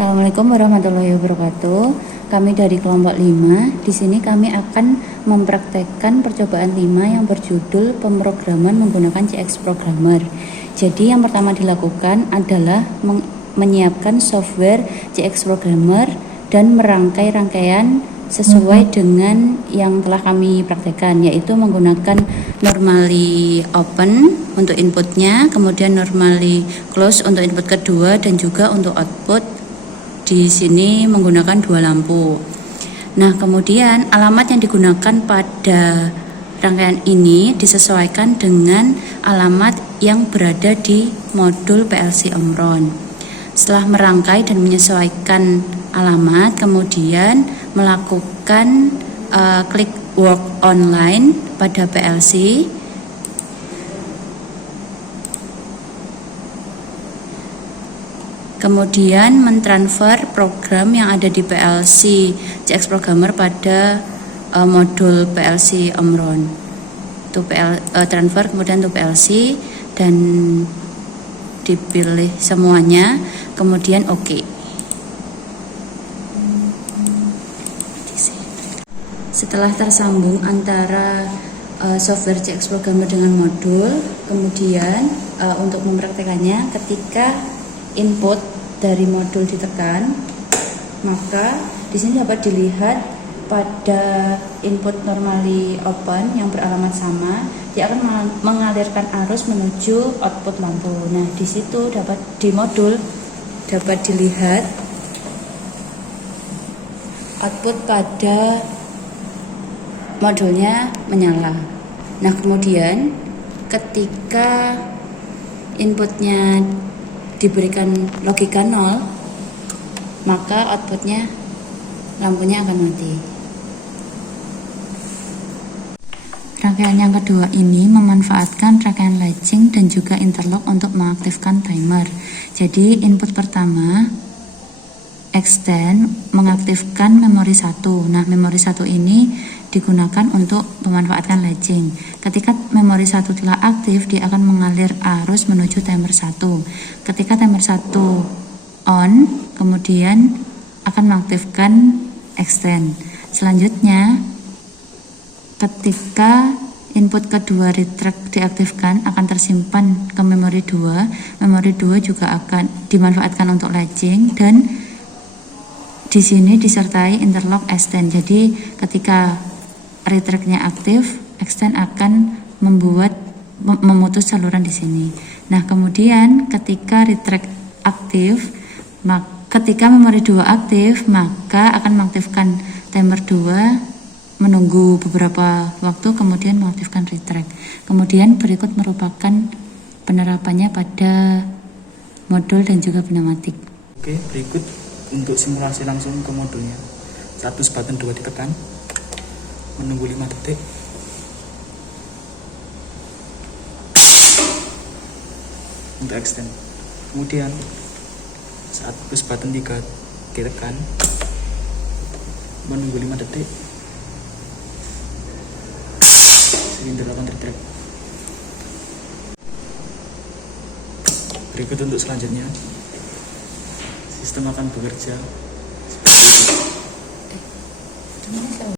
Assalamualaikum warahmatullahi wabarakatuh. Kami dari kelompok 5. Di sini kami akan mempraktekkan percobaan 5 yang berjudul pemrograman menggunakan CX Programmer. Jadi yang pertama dilakukan adalah menyiapkan software CX Programmer dan merangkai rangkaian sesuai dengan yang telah kami praktekkan, yaitu menggunakan normally open untuk inputnya, kemudian normally close untuk input kedua, dan juga untuk output di sini menggunakan 2 lampu. Nah, kemudian alamat yang digunakan pada rangkaian ini disesuaikan dengan alamat yang berada di modul PLC Omron. Setelah merangkai dan menyesuaikan alamat, kemudian melakukan klik work online pada PLC. Kemudian mentransfer program yang ada di PLC CX Programmer pada modul PLC Omron. Itu transfer kemudian untuk PLC dan dipilih semuanya, kemudian OK. Setelah tersambung antara software CX Programmer dengan modul, kemudian untuk mempraktekannya, ketika input dari modul ditekan, maka di sini dapat dilihat pada input normally open yang beralamat sama, dia akan mengalirkan arus menuju output lampu. Nah, di situ di modul dapat dilihat output pada modulnya menyala. Nah, kemudian ketika inputnya diberikan logika 0, maka outputnya lampunya akan mati. Rangkaian yang kedua ini memanfaatkan rangkaian latching dan juga interlock untuk mengaktifkan timer. Jadi input pertama extend mengaktifkan memori 1. Nah, memori 1 ini digunakan untuk memanfaatkan latching. Ketika memori 1 telah aktif, dia akan mengalir arus menuju timer 1. Ketika timer 1 on, kemudian akan mengaktifkan extend. Selanjutnya, ketika input kedua retract diaktifkan, akan tersimpan ke memori 2. Memori 2 juga akan dimanfaatkan untuk latching, dan di sini disertai interlock extend. Jadi ketika retract-nya aktif, extend akan memutus saluran di sini. Nah, kemudian ketika retract aktif, ketika memori 2 aktif, maka akan mengaktifkan timer 2, menunggu beberapa waktu, kemudian mengaktifkan retract. Kemudian berikut merupakan penerapannya pada modul dan juga pneumatik. Oke, berikut untuk simulasi langsung ke modulnya. Status button 2 ditekan, menunggu 5 detik. Untuk extend. Kemudian saat push button 3 ditekan, menunggu 5 detik. Silinder akan retract. Berikut untuk selanjutnya. Sistem akan bekerja